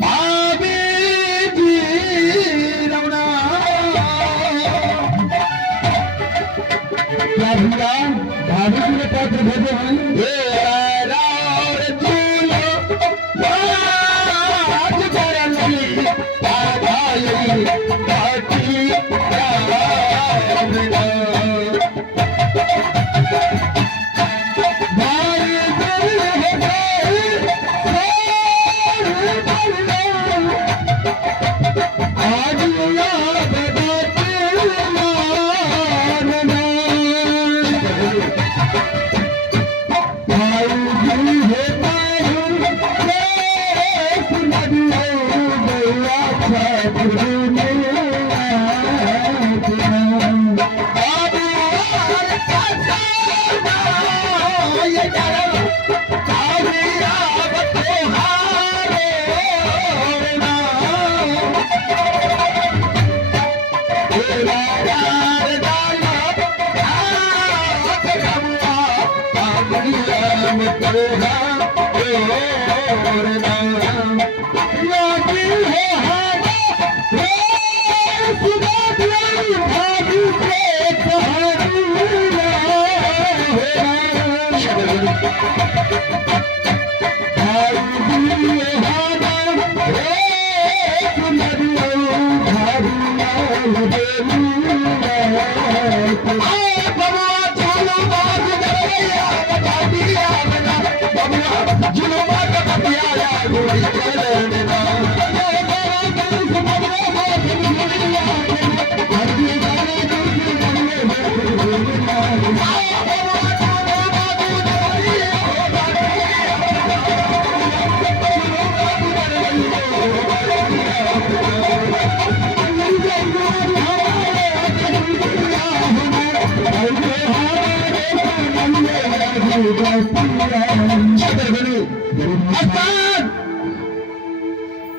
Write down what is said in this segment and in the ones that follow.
भाभी जी रमना क्या भैया भाभी जी ने पत्र भेजे हैं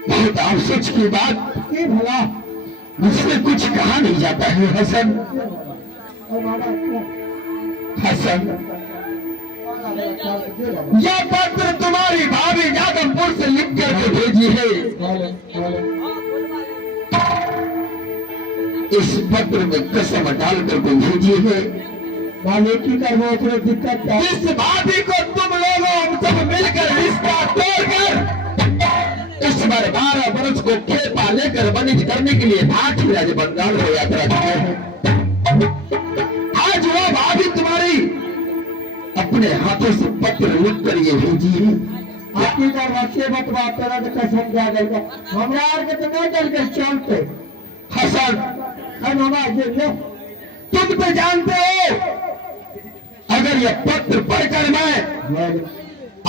बहुत अफसोस की बात भला मुझसे कुछ कहा नहीं जाता है हसन हसन यह पत्र तुम्हारी भाभी जादवपुर से लिख करके भेजी है। इस पत्र में कसम डाल करके भेजी है की करना दिक्कत है। इस भाभी को तुम लोगों हम सब मिलकर रिश्ता तोड़कर इस बार 12 वर्ष को खेपा लेकर वनिज करने के लिए भाटी राज्य बंगाल को यात्रा किए हैं। आज वो भाभी तुम्हारी अपने हाथों से पत्र लिख कर ये भेजी है। आपकी का रक्षे बतवा तेरा तो कसम जा गया हमरा के तो नहीं डर के चलते हसन तुम तो जानते हो अगर ये पत्र पढ़कर मैं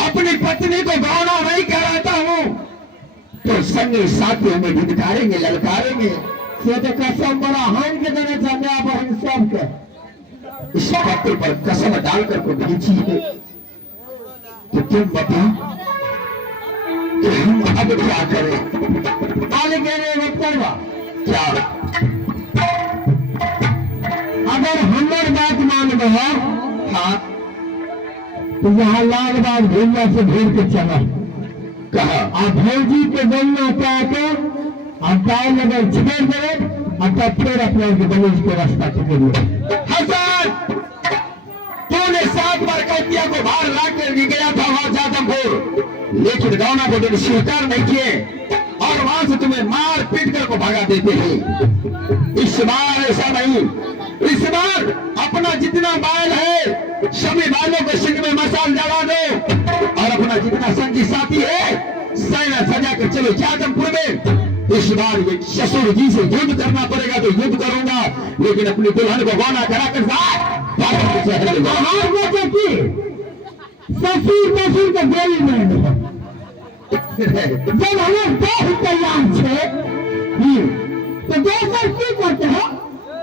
अपनी पत्नी को गौना नहीं कराता हूँ तो संगे साथियों में धिक्कारेंगे ललकारेंगे। से तो कसम बड़ा हान के देने चाहते आप हम सबके इस पत्र पर कसम डालकर को भेजी है। तो तुम बताओ कि हम अब क्या करें? आगे क्या अगर हमारी बात मान रहे हाँ तो यहाँ लाल बाग भैया से भेज के चला कहा आप भौजी के गन्ना क्या के आप गाय नगर छेड़ दे और तब फिर अपने गणेश को रास्ता पकड़िए। हसन तूने 7 बार कैदिया को बाहर लाकर गया था वहां जादवपुर लेकिन गौना को तुम स्वीकार नहीं किए और वहां से तुम्हें मार पीट कर को भगा देते हैं। इस बार ऐसा नहीं इस बार अपना जितना बाल है सभी बालों को सिंह में मसाल जला दो और अपना जितना संगी साथी है सैना सजा कर चलो जादवपुर में। इस बार ये ससुर जी से युद्ध करना पड़ेगा तो युद्ध करूंगा लेकिन अपनी दुल्हन को गौना करा कर ससुर ससुर का गोली नहीं जब हमें बहुत तैयार है तो दोसर की करते हैं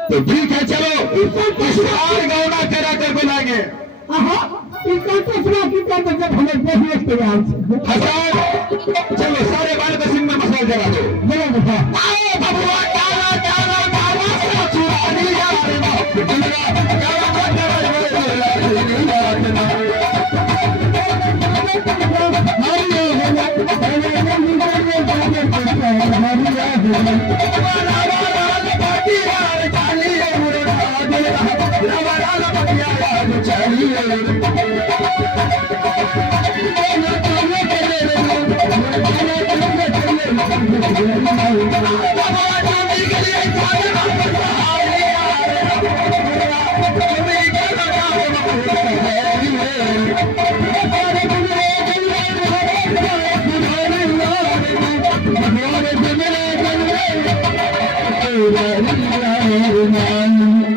तो ठीक है चलो इस बार गौना करा कर बुलाएंगे। जब हमें बहुत तैयार चलो सारे बाल को सिंह में मसाल जला दो। चाहिए